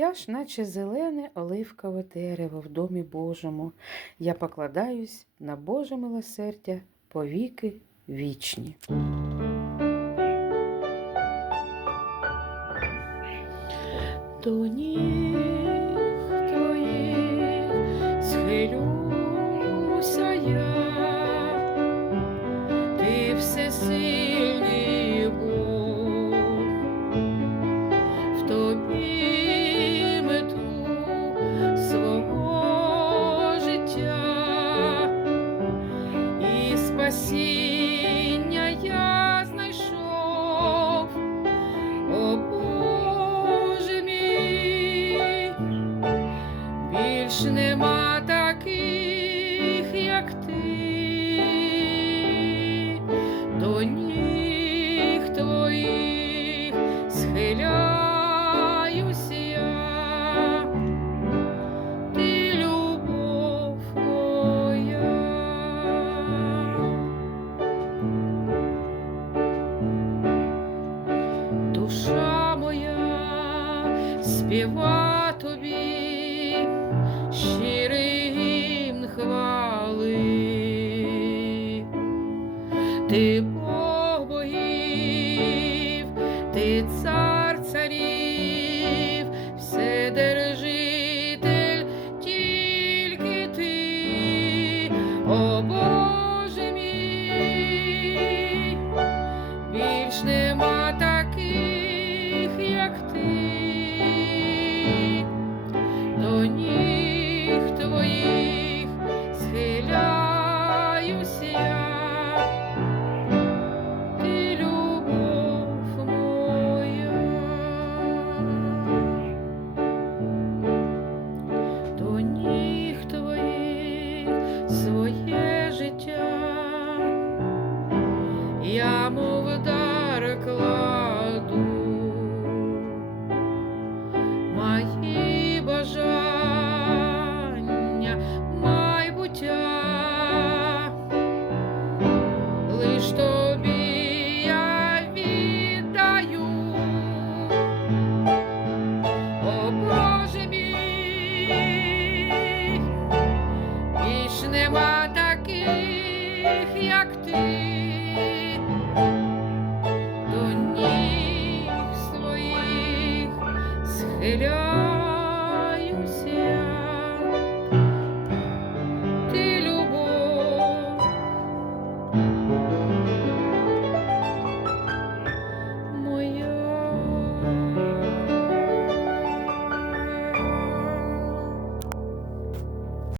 Я ж, наче зелене оливкове дерево в домі Божому, я покладаюсь на Боже милосердя повіки вічні. До ніг твоїх схилюся я, ти всесильний Бог, в тобі мету свого життя і спасіння я знайшов, о Боже мій, більш нема таких, як ти, до ніг твоїх схиляюсь я, ти любов моя. Душа моя співа тобі щирим